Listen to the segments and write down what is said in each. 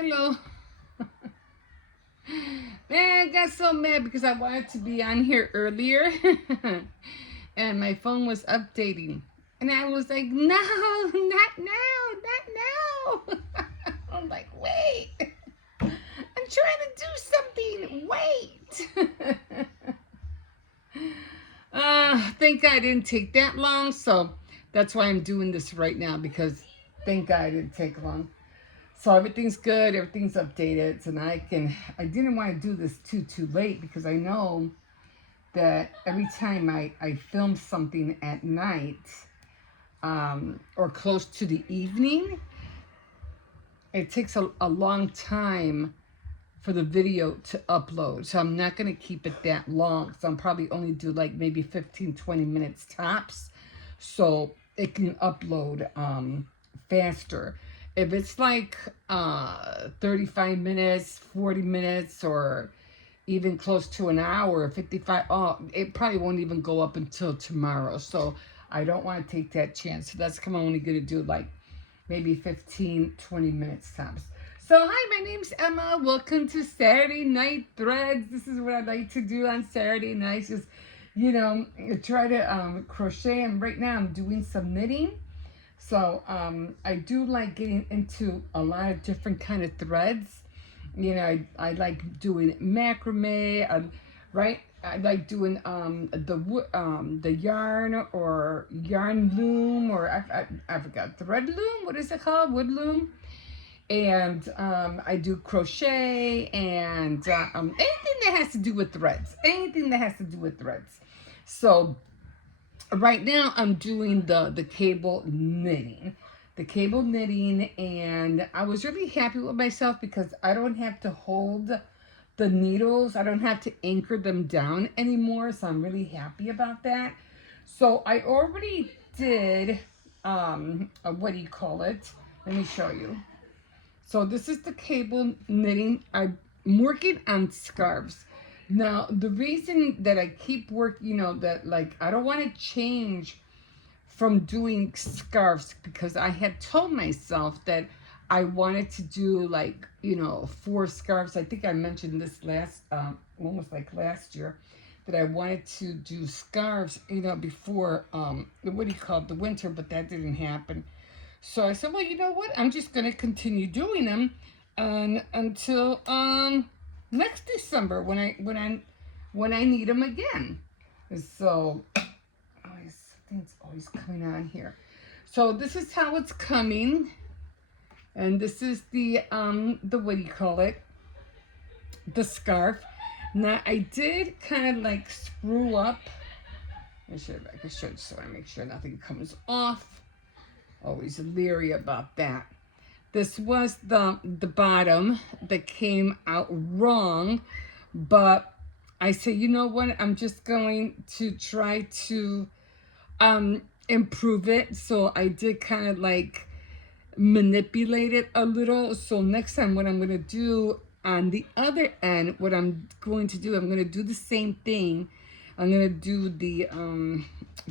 hello. Man, I got so mad because I wanted to be on here earlier and my phone was updating. And I was like, no, not now, not now. I'm like, wait, I'm trying to do something. Wait. Thank God it didn't take that long. So that's why I'm doing this right now, because thank God it didn't take long. So everything's good, everything's updated, and I didn't want to do this too late, because I know that every time I film something at night, or close to the evening, it takes a long time for the video to upload. So I'm not going to keep it that long. So I'm probably only do like maybe 15-20 minutes tops, so it can upload faster. If it's like 35 minutes, 40 minutes, or even close to an hour, 55, it probably won't even go up until tomorrow. So I don't want to take that chance. So that's I'm only going to do like maybe 15-20 minutes tops. So hi, my name's Emma. Welcome to Saturday Night Threads. This is what I like to do on Saturday nights. Just, try to crochet. And right now I'm doing some knitting. So I do like getting into a lot of different kind of threads. I like doing macrame. I like doing the yarn or yarn loom, or I forgot, thread loom. What is it called? Wood loom. And I do crochet and anything that has to do with threads. Anything that has to do with threads. So right now I'm doing the cable knitting. The cable knitting, and I was really happy with myself because I don't have to hold the needles. I don't have to anchor them down anymore. So I'm really happy about that. So I already did, what do you call it? Let me show you. So this is the cable knitting. I'm working on scarves. Now, the reason that I keep working, that like I don't want to change from doing scarves, because I had told myself that I wanted to do like, 4 scarves. I think I mentioned this almost like last year, that I wanted to do scarves, before, the winter, but that didn't happen. So I said, well, you know what? I'm just going to continue doing them until next December when I need them again. So something's always coming on here. So this is how it's coming, and this is the the scarf. Now I did kind of like screw up. Let me show you if I can show you, so I make sure nothing comes off. Always leery about that. This was the bottom that came out wrong, but I said, you know what? I'm just going to try to improve it. So I did kind of like manipulate it a little. So next time, what I'm going to do on the other end, I'm going to do the same thing. I'm going to do the,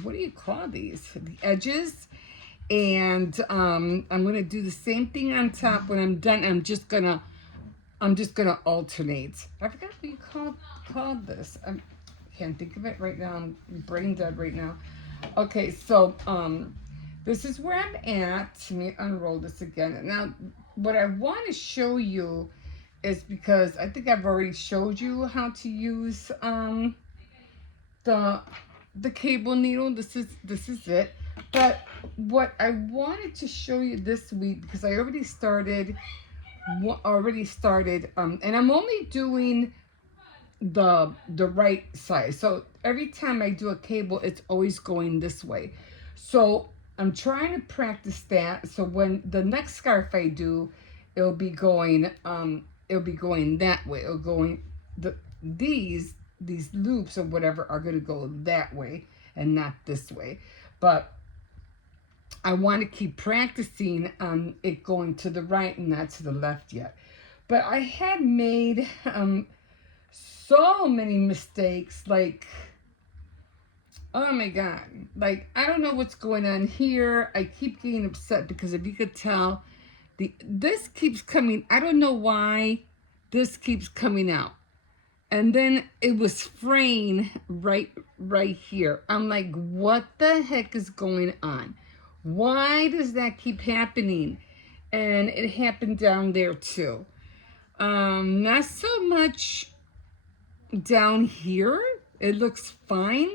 what do you call these? The edges. And I'm gonna do the same thing on top. When I'm done, I'm just gonna alternate. I forgot what you called this. I can't think of it right now. I'm brain dead right now. Okay, so this is where I'm at. Let me unroll this again. Now, what I want to show you is, because I think I've already showed you how to use the cable needle. This is it. But what I wanted to show you this week, because I already started, and I'm only doing the right side. So every time I do a cable, it's always going this way. So I'm trying to practice that. So when the next scarf I do, it'll be going that way. It'll going these loops or whatever are going to go that way and not this way. But I want to keep practicing it going to the right and not to the left yet. But I had made so many mistakes, like, oh my God. Like, I don't know what's going on here. I keep getting upset because if you could tell, This keeps coming. I don't know why this keeps coming out. And then it was fraying right here. I'm like, what the heck is going on? Why does that keep happening? And it happened down there too. Not so much down here. It looks fine,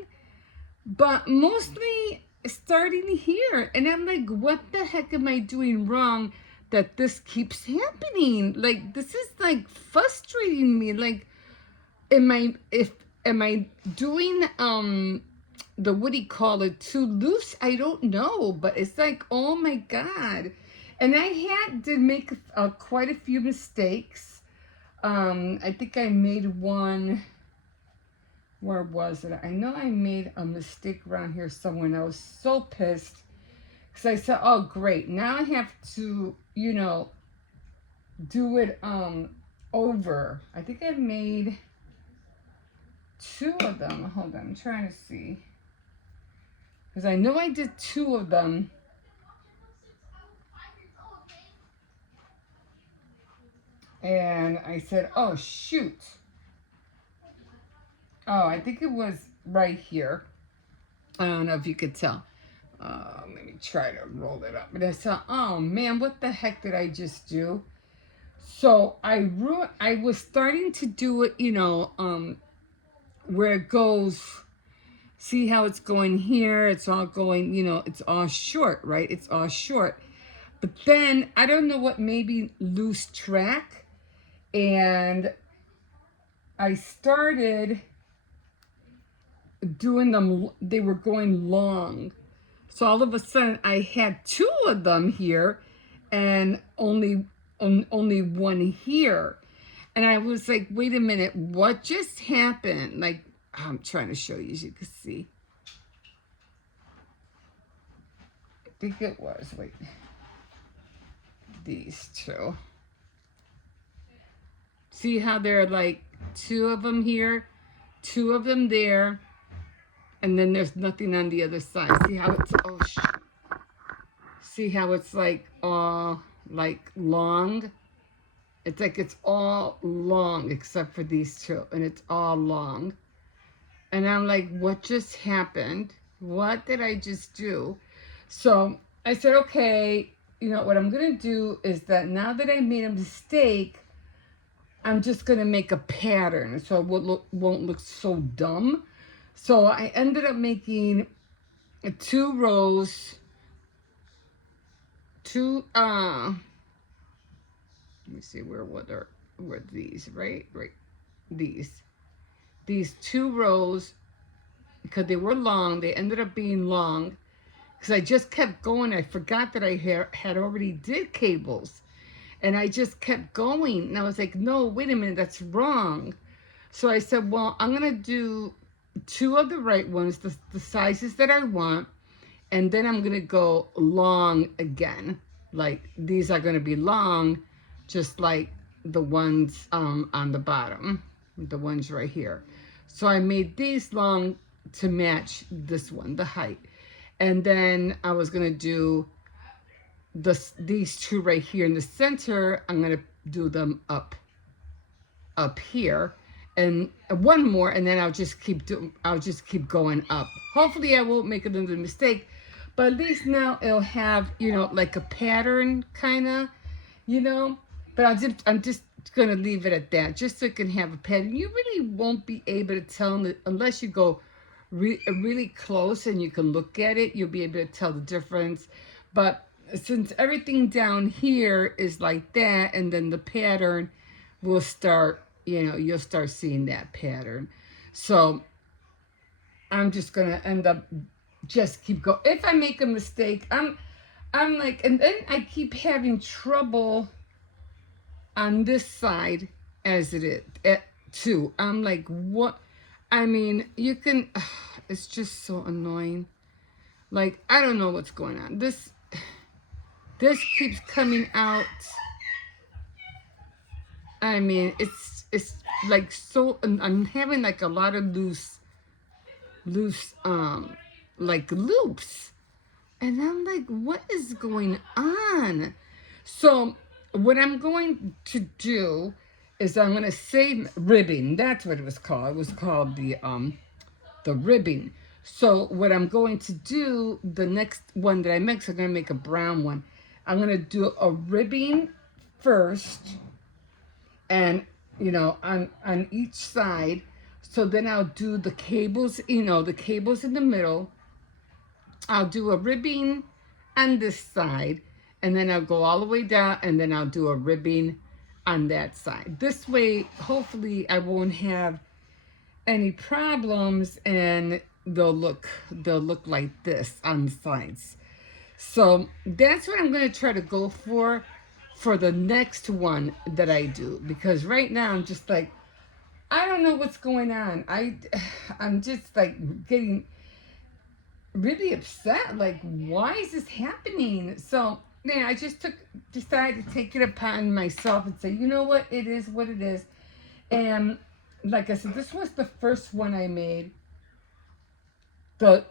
but mostly starting here. And I'm like, what the heck am I doing wrong that this keeps happening? Like, this is like frustrating me. Like, am I doing the what do you call it, too loose? I don't know, but it's like, oh my god. And I had to make quite a few mistakes. I think I made one. Where was it? I know I made a mistake around here somewhere, and I was so pissed because I said, oh great, now I have to, you know, do it over. I think I made 2 of them. Hold on, I'm trying to see. Because I know I did 2 of them. And I said, oh shoot. Oh, I think it was right here. I don't know if you could tell. Let me try to roll it up. But I said, oh man, what the heck did I just do? So I was starting to do it, you know, where it goes, see how it's going here, it's all going, you know, it's all short, right? It's all short. But then, I don't know what, maybe loose track, and I started doing them, they were going long. So all of a sudden, I had 2 of them here, and only 1 here. And I was like, wait a minute, what just happened? Like, I'm trying to show you, as you can see. I think it was, wait, these 2. See how there are like 2 of them here, 2 of them there, and then there's nothing on the other side. See how it's, oh shoot. See how it's like all like long? It's like it's all long except for these 2, and it's all long. And I'm like, what just happened? What did I just do? So I said, okay, you know, what I'm going to do is that now that I made a mistake, I'm just going to make a pattern so it won't look so dumb. So I ended up making 2 rows, 2, let me see, where were these, right? These 2 rows, because they were long, they ended up being long, because I just kept going. I forgot that I had already did cables, and I just kept going, and I was like, no, wait a minute, that's wrong. So I said, well, I'm going to do 2 of the right ones, the sizes that I want, and then I'm going to go long again. Like, these are going to be long, just like the ones on the bottom, the ones right here. So I made these long to match this one, the height. And then I was going to do these 2 right here in the center. I'm going to do them up here, and 1 more, and then I'll just keep going up. Hopefully I won't make another mistake, but at least now it'll have, you know, like a pattern kind of, you know. But I'm just gonna leave it at that, just so it can have a pattern. You really won't be able to tell unless you go really close and you can look at it. You'll be able to tell the difference. But since everything down here is like that, and then the pattern will start, you know, you'll start seeing that pattern. So I'm just gonna end up just keep going. If I make a mistake, I'm like, and then I keep having trouble on this side as it is too. I'm like, what? I mean, you can, it's just so annoying. Like, I don't know what's going on. This keeps coming out. I mean, it's like so, I'm having like a lot of loose like loops, and I'm like, what is going on? So what I'm going to do is I'm going to save ribbing. That's what it was called. It was called the ribbing. So what I'm going to do, the next one that I make, so I'm going to make a brown one. I'm going to do a ribbing first, and on each side. So then I'll do the cables, the cables in the middle. I'll do a ribbing on this side, and then I'll go all the way down, and then I'll do a ribbing on that side. This way, hopefully, I won't have any problems, and they'll look like this on the sides. So that's what I'm going to try to go for the next one that I do, because right now I'm just like, I don't know what's going on. I'm just like getting really upset. Like, why is this happening? So yeah, I just decided to take it upon myself and say, you know what, it is what it is. And like I said, this was the first one I made,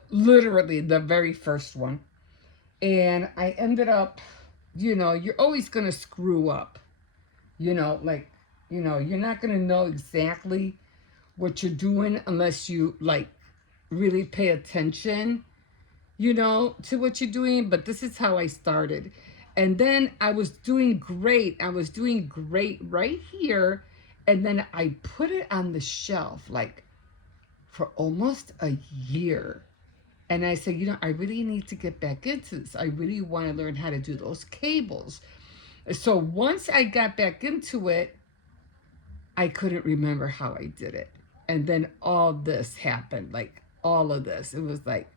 literally the very first one. And I ended up, you're always gonna screw up. Like, you're not gonna know exactly what you're doing unless you like really pay attention, to what you're doing. But this is how I started. And then I was doing great. I was doing great right here. And then I put it on the shelf like for almost a year. And I said, I really need to get back into this. I really want to learn how to do those cables. So once I got back into it, I couldn't remember how I did it. And then all this happened, like all of this. It was like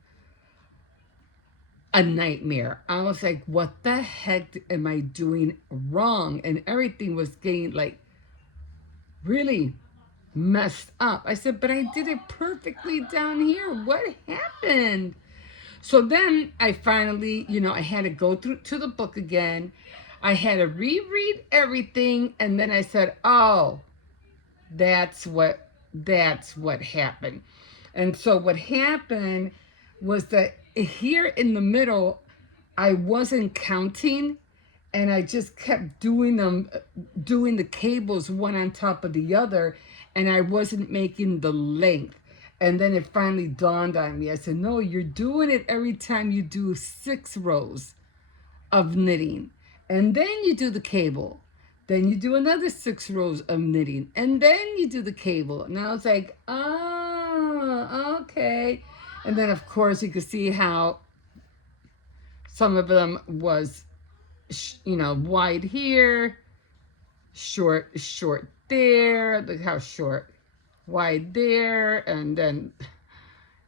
a nightmare. I was like, what the heck am I doing wrong? And everything was getting like really messed up. I said, but I did it perfectly down here. What happened? So then I finally, I had to go through to the book again. I had to reread everything, and then I said, oh, that's what happened. And so what happened was that here in the middle, I wasn't counting, and I just kept doing the cables one on top of the other, and I wasn't making the length. And then it finally dawned on me. I said, no, you're doing it every time you do 6 rows of knitting. And then you do the cable. Then you do another 6 rows of knitting. And then you do the cable. And I was like, oh, okay. And then, of course, you could see how some of them was, wide here, short there. Look how short. Wide there, and then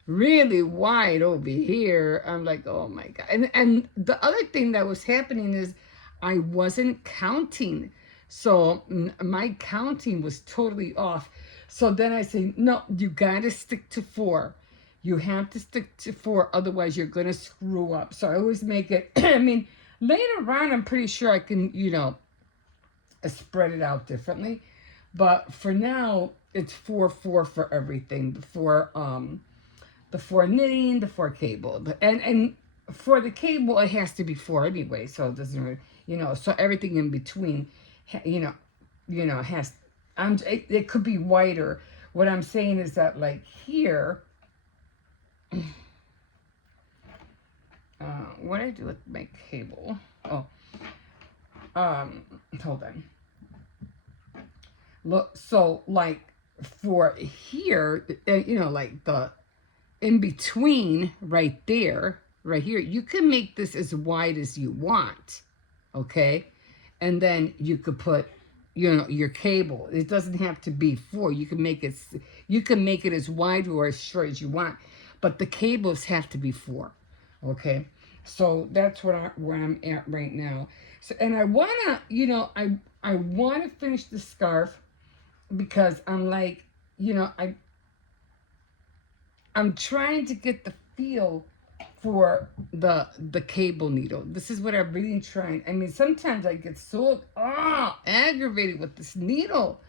really wide over here. I'm like, oh my God. And the other thing that was happening is I wasn't counting. So my counting was totally off. So then I say, no, you got to stick to 4. You have to stick to 4, otherwise you're going to screw up. So I always make it, I mean, later on, I'm pretty sure I can, spread it out differently. But for now, it's 4 for everything. The 4 knitting, the 4 cable. And for the cable, it has to be 4 anyway. So it doesn't really, so everything in between, has, it could be wider. What I'm saying is that, like, here, what do I do with my cable? Oh, hold on. Look, so like for here, like the in between right there, right here, you can make this as wide as you want, okay? And then you could put, your cable. It doesn't have to be 4. You can make it as wide or as short as you want, but the cables have to be 4, okay? So that's where I'm at right now. So, and I wanna, I wanna finish the scarf, because I'm like, I'm trying to get the feel for the cable needle. This is what I'm really trying. I mean, sometimes I get so aggravated with this needle,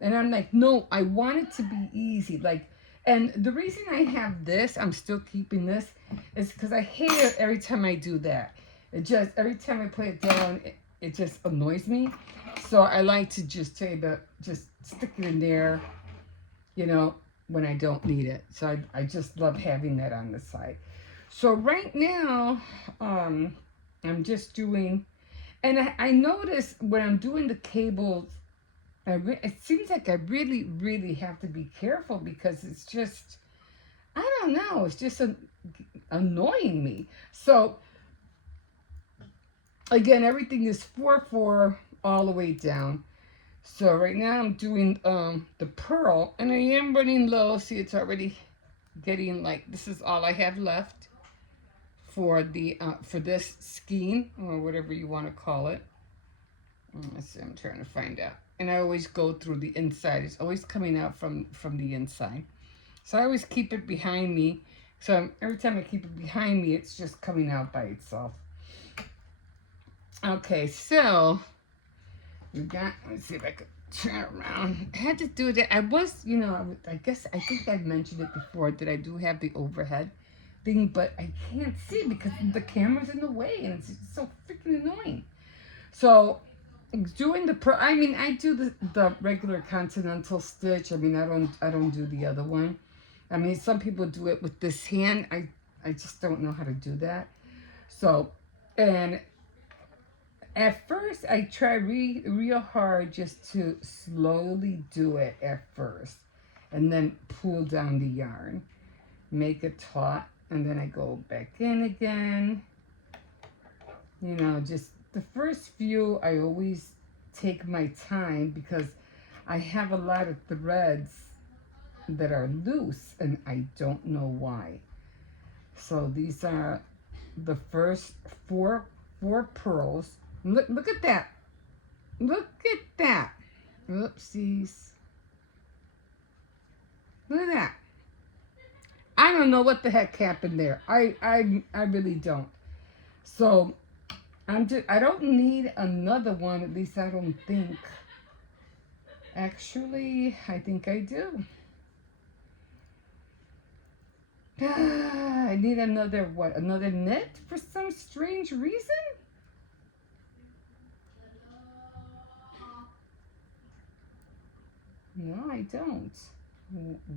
and I'm like, no, I want it to be easy. Like, and the reason I have this, I'm still keeping this, is because I hate it every time I do that. It just, every time I put it down, it just annoys me. So I like to just just stick it in there, you know, when I don't need it. So I just love having that on the side. So right now, I'm just doing, and I notice when I'm doing the cables, it seems like I really, really have to be careful because it's just, I don't know, it's just annoying me. So again, everything is 4/4 all the way down. So right now I'm doing the pearl, and I am running low. See, it's already getting like, this is all I have left for the for this skein, or whatever you want to call it. Let's see, I'm trying to find out. And I always go through the inside. It's always coming out from the inside. So I always keep it behind me. So every time I keep it behind me, it's just coming out by itself. Okay, so we got, let's see if I could turn around. I had to do that. I was, you know, I guess, I think I mentioned it before that I do have the overhead thing, but I can't see because the camera's in the way and it's so freaking annoying. So doing the I mean, I do the regular continental stitch. I mean, I don't do the other one. I mean, some people do it with this hand. I just don't know how to do that. So, and at first I try real hard just to slowly do it at first, and then pull down the yarn, make it taut, and then I go back in again. You know, just the first few, I always take my time because I have a lot of threads that are loose and I don't know why. So these are the first four pearls. Look at that. Look at that. Oopsies. Look at that. I don't know what the heck happened there. I really don't. So I don't need another one, at least I don't think. Actually, I think I do. I need another, what, another knit for some strange reason? No, I don't.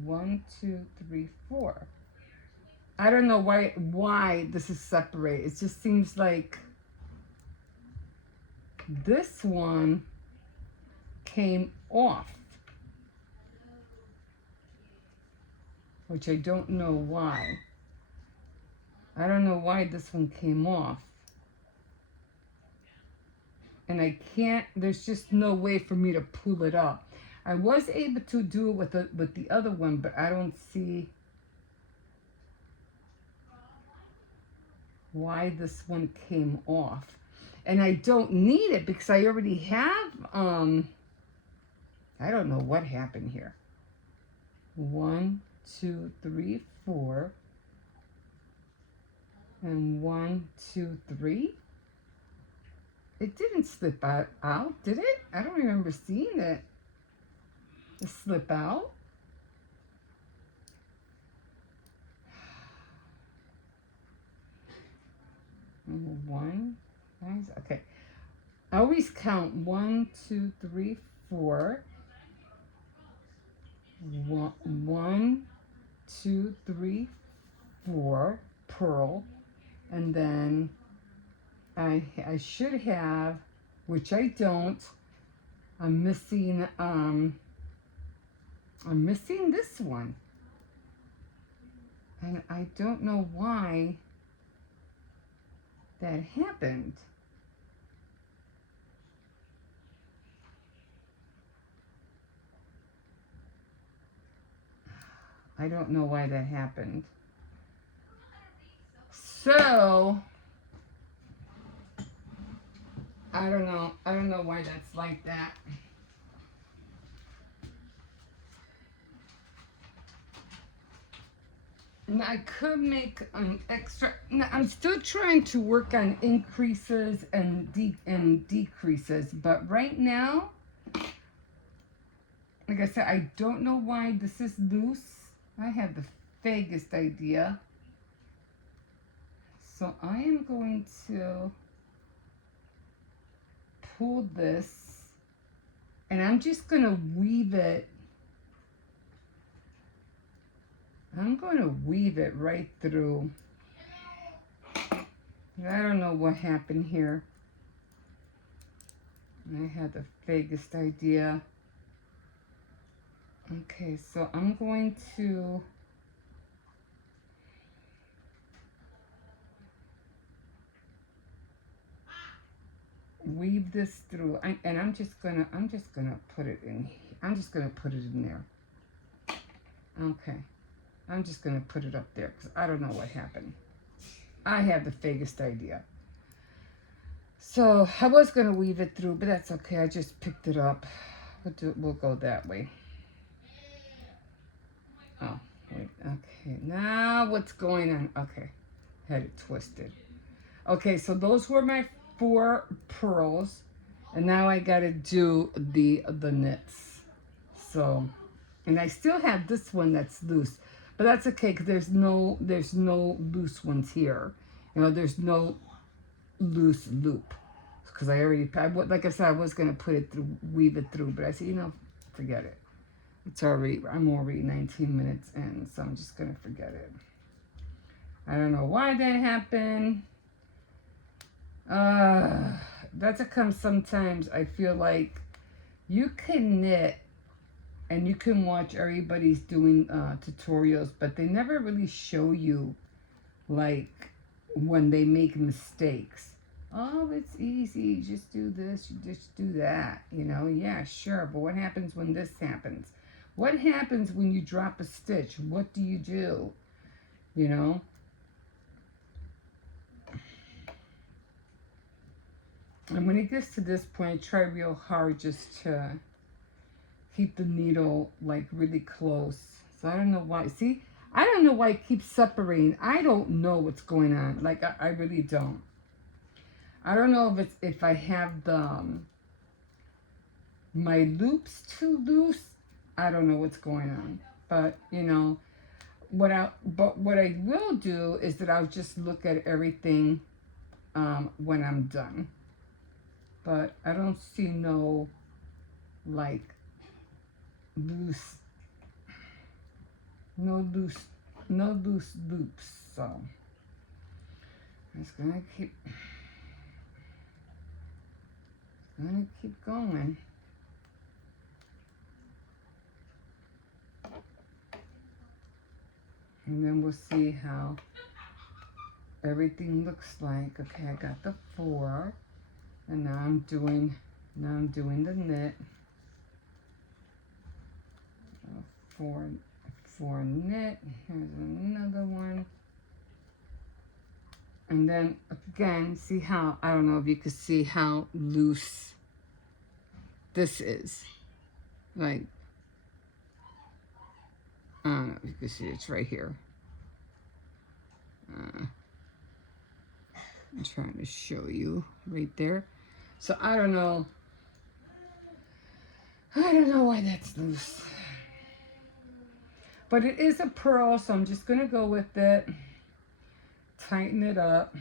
1, 2, 3, 4. I don't know why this is separate. It just seems like this one came off, which I don't know why. I don't know why this one came off. And I can't, there's just no way for me to pull it up. I was able to do it with the other one, but I don't see why this one came off. And I don't need it because I already have, I don't know what happened here. 1, 2, 3, 4. And 1, 2, 3. It didn't slip out, did it? I don't remember seeing it slip out. One, okay. I always count 1, 2, 3, 4. 1, 2, 3, 4 pearl, and then I should have, which I don't. I'm missing this one, and I don't know why that happened. I don't know why that happened. So I don't know. I don't know why that's like that. And I could make an extra. I'm still trying to work on increases and decreases, but right now, like I said, I don't know why this is loose. I have the vaguest idea. So I am going to pull this, and I'm just going to weave it. I'm going to weave it right through. I don't know what happened here. I had the vaguest idea. Okay, so I'm going to weave this through, and I'm just gonna put it in. I'm just gonna put it in there. Okay, I'm just gonna put it up there because I don't know what happened. I have the vaguest idea. So I was gonna weave it through, but that's okay. I just picked it up. We'll go that way. Oh, wait. Okay, now what's going on? Okay, had it twisted. Okay, so those were my 4 pearls, and now I gotta do the knits. So, and I still have this one that's loose, but that's okay because there's no loose ones here. You know, there's no loose loop because like I said, I was gonna put it through, weave it through, but I said, you know, forget it. I'm already 19 minutes in, so I'm just gonna forget it. I don't know why that happened. That's a come sometimes. I feel like you can knit and you can watch everybody's doing tutorials, but they never really show you like when they make mistakes. Oh, it's easy. Just do this. You just do that. You know, yeah, sure. But what happens when this happens? What happens when you drop a stitch? What do you do? You know? And when it gets to this point, try real hard just to keep the needle like really close. So I don't know why. See, I don't know why it keeps separating. I don't know what's going on. Like I really don't. I don't know if it's if I have the my loops too loose. I don't know what's going on. But you know, what I will do is that I'll just look at everything when I'm done. But I don't see no like loose loops. So I'm just gonna keep going. And then we'll see how everything looks like. Okay, I got the 4, and now I'm doing the knit. 4 knit. Here's another one. And then again, see how, I don't know if you can see how loose this is. Like, I don't know if you can see, it's right here. I'm trying to show you right there. So I don't know why that's loose. But it is a pearl, so I'm just going to go with it. Tighten it up.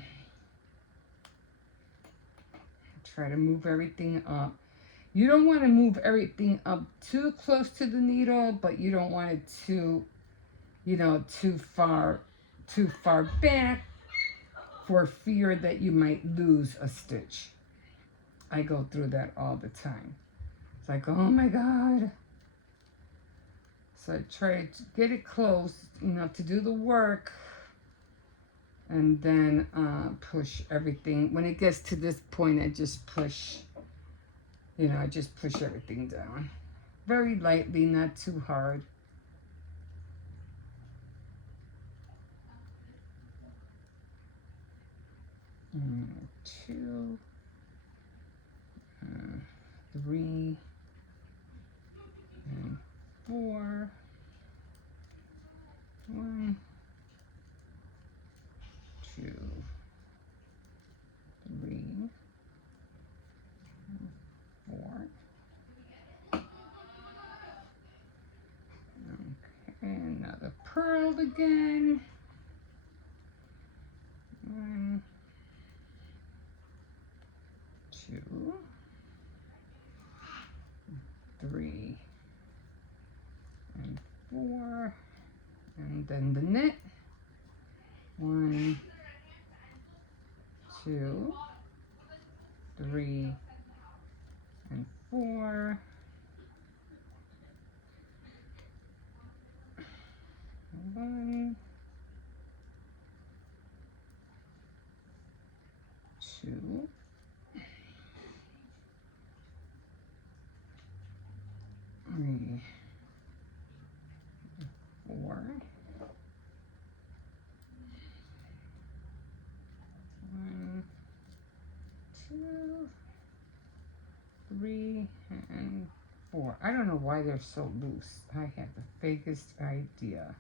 Try to move everything up. You don't want to move everything up too close to the needle, but you don't want it too, you know, too far back for fear that you might lose a stitch. I go through that all the time. It's like, oh my God. So I try to get it close, you know, to do the work. And then push everything. When it gets to this point, I just push, you know, I just push everything down. Very lightly, not too hard. Two, 3, and 4. 1, 2, 3, 4. Okay, another pearl again. 1, 2. 3 and 4, and then the knit. 1, 2, 3 and 4. 1, 2, 3, 4. 1, 2, 3 and 4. I don't know why they're so loose. I have the vaguest idea.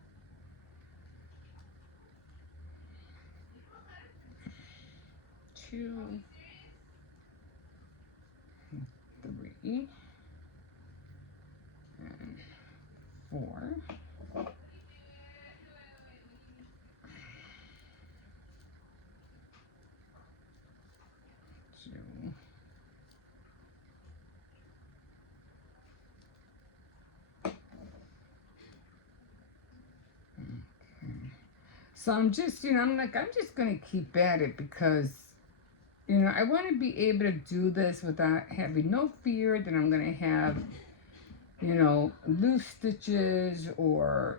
2, 3 and 4. 2. So I'm just, I'm just going to keep at it because, I want to be able to do this without having no fear that I'm going to have, loose stitches or,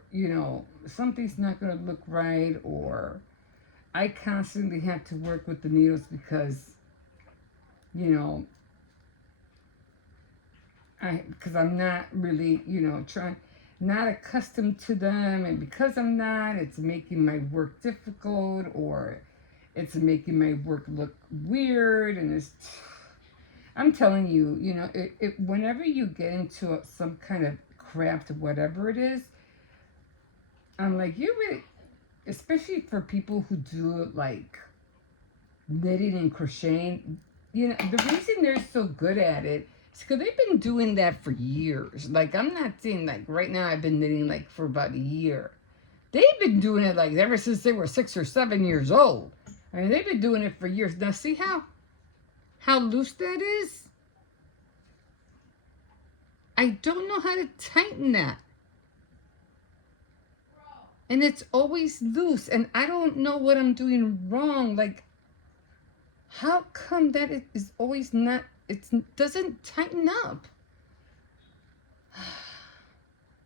something's not going to look right, or I constantly have to work with the needles because, because I'm not really, not accustomed to them, and because I'm not, it's making my work difficult, or it's making my work look weird, and I'm telling you, whenever you get into some kind of craft, whatever it is, I'm like, you really, especially for people who do like knitting and crocheting, the reason they're so good at it, because they've been doing that for years. Like, I'm not saying, like, right now I've been knitting, like, for about a year. They've been doing it, like, ever since they were 6 or 7 years old. I mean, they've been doing it for years. Now, see how loose that is? I don't know how to tighten that. And it's always loose, and I don't know what I'm doing wrong. Like, how come that it is always not... It doesn't tighten up.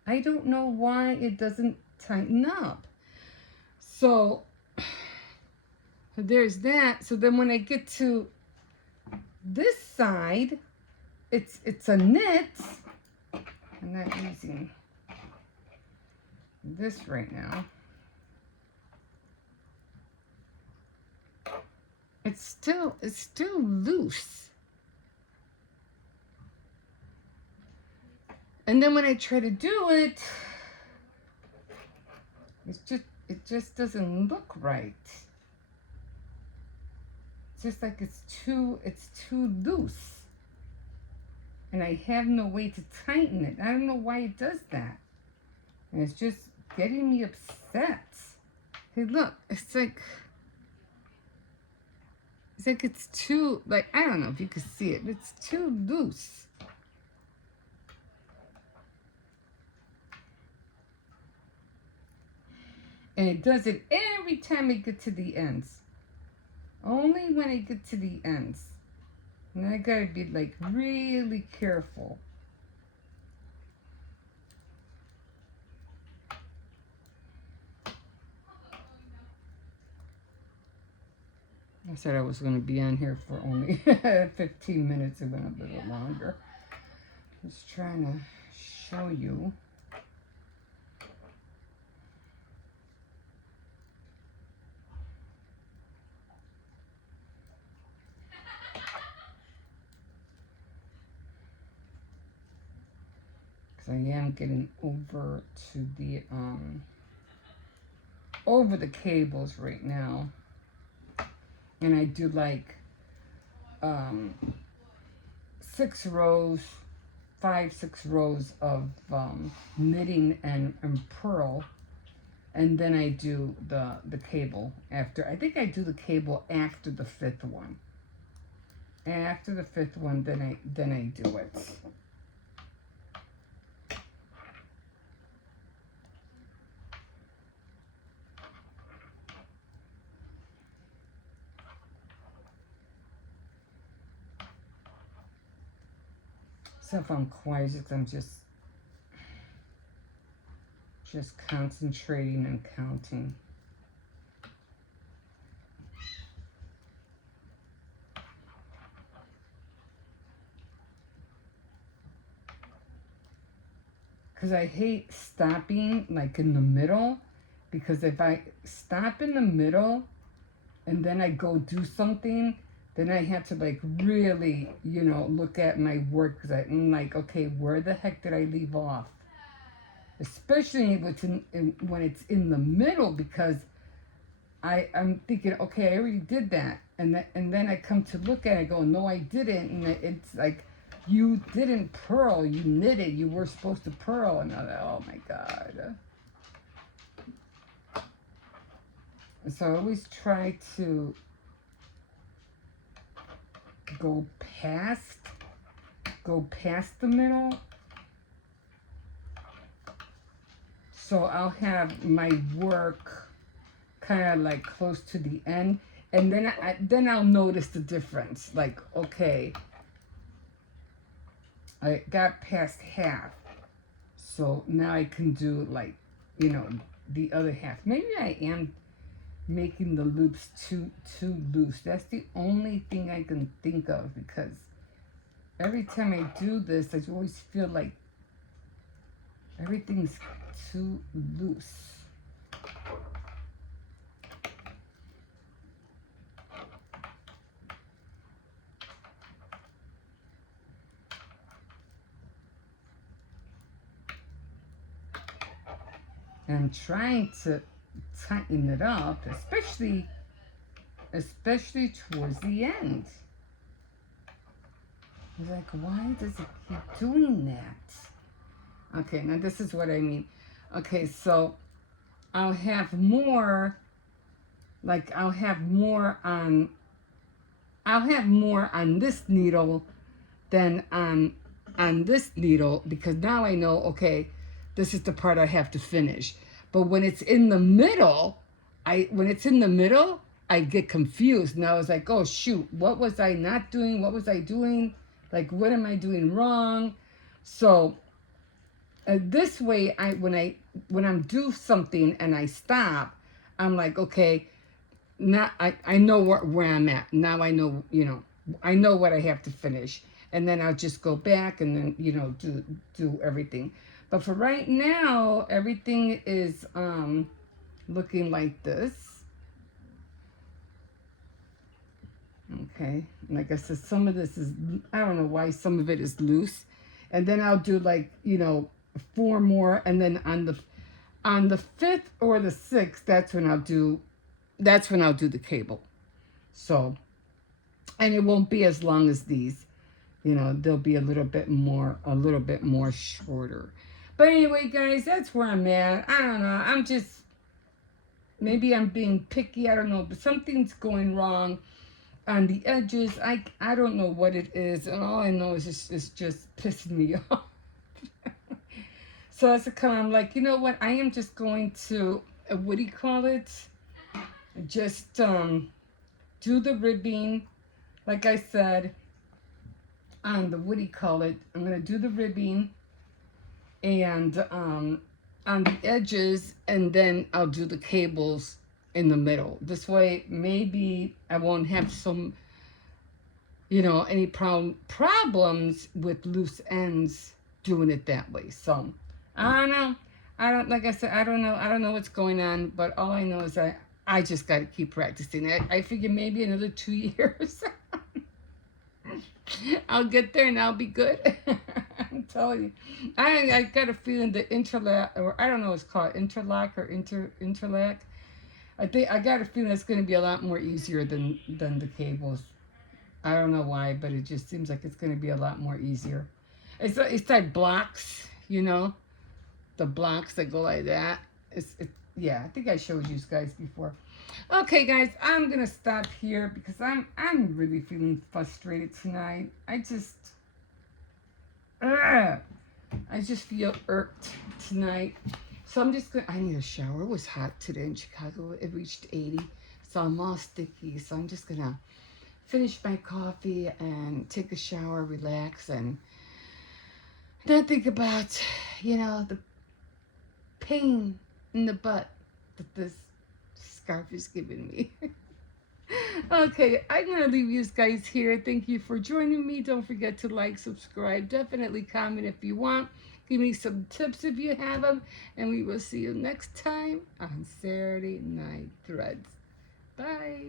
I don't know why it doesn't tighten up. So there's that. So then when I get to this side, it's a knit. I'm not using this right now. It's still loose. And then when I try to do it, it just doesn't look right. It's just like it's too loose. And I have no way to tighten it. I don't know why it does that. And it's just getting me upset. Hey, look, it's like it's too, like, I don't know if you can see it, but it's too loose. And it does it every time I get to the ends. Only when I get to the ends. And I gotta be, like, really careful. I said I was going to be on here for only 15 minutes. It went a little longer. Just trying to show you. Because I am getting over to the over the cables right now. And I do like 6 rows, 5-6 rows of knitting and purl, and then I do the cable after. I think I do the cable after the 5th one. After the 5th one, then I do it. So if I'm quiet, I'm just concentrating and counting. Because I hate stopping like in the middle, because if I stop in the middle and then I go do something, then I have to like really, look at my work, because I'm like, okay, where the heck did I leave off? Especially if it's when it's in the middle, because I'm thinking, okay, I already did that, and then I come to look at it, I go, no, I didn't, and it's like, you didn't purl, you knitted, you were supposed to purl, and I'm like, oh my god. So I always try to go past the middle. So I'll have my work kind of like close to the end, and then I'll notice the difference. Like, okay, I got past half, so now I can do like, the other half. Maybe I am making the loops too loose. That's the only thing I can think of, because every time I do this, I always feel like everything's too loose. And I'm trying to tighten it up, especially towards the end. I was like, why does it keep doing that? Okay, now this is what I mean. Okay, so I'll have more, like I'll have more on this needle than on this needle, because now I know, okay, this is the part I have to finish. But when it's in the middle, I get confused. And I was like, oh shoot, what was I not doing? What was I doing? Like, what am I doing wrong? So this way, when I'm do something and I stop, I'm like, okay, now I know where I'm at. Now I know, I know what I have to finish. And then I'll just go back and then, do everything. But for right now, everything is looking like this. Okay, like I said, some of this is, I don't know why some of it is loose. And then I'll do like, 4 more, and then on the 5th or the 6th, that's when I'll do the cable. So, and it won't be as long as these. They'll be a little bit more shorter. But anyway, guys, that's where I'm at. I don't know. Maybe I'm being picky. I don't know, but something's going wrong on the edges. I don't know what it is, and all I know is it's just pissing me off. So I'm like, you know what? I am just going to, what do you call it? Just do the ribbing, like I said, on the, what do you call it? I'm gonna do the ribbing, and on the edges, and then I'll do the cables in the middle. This way, maybe I won't have some, any problems with loose ends doing it that way. So I don't know. Like I said, I don't know what's going on, but all I know is I just got to keep practicing. I figure maybe another 2 years. I'll get there and I'll be good. I'm telling you. I got a feeling the interlock, or I don't know what it's called, interlock or interlac. I got a feeling it's going to be a lot more easier than the cables. I don't know why, but it just seems like it's going to be a lot more easier. It's like blocks, the blocks that go like that. Yeah, I think I showed you guys before. Okay, guys, I'm gonna stop here because I'm really feeling frustrated tonight. I just feel irked tonight. So I'm just gonna. I need a shower. It was hot today in Chicago. It reached 80, so I'm all sticky. So I'm just gonna finish my coffee and take a shower, relax, and And I think about, the pain in the butt that this scarf is giving me. Okay, I'm going to leave you guys here. Thank you for joining me. Don't forget to like, subscribe. Definitely comment if you want. Give me some tips if you have them. And we will see you next time on Saturday Night Threads. Bye.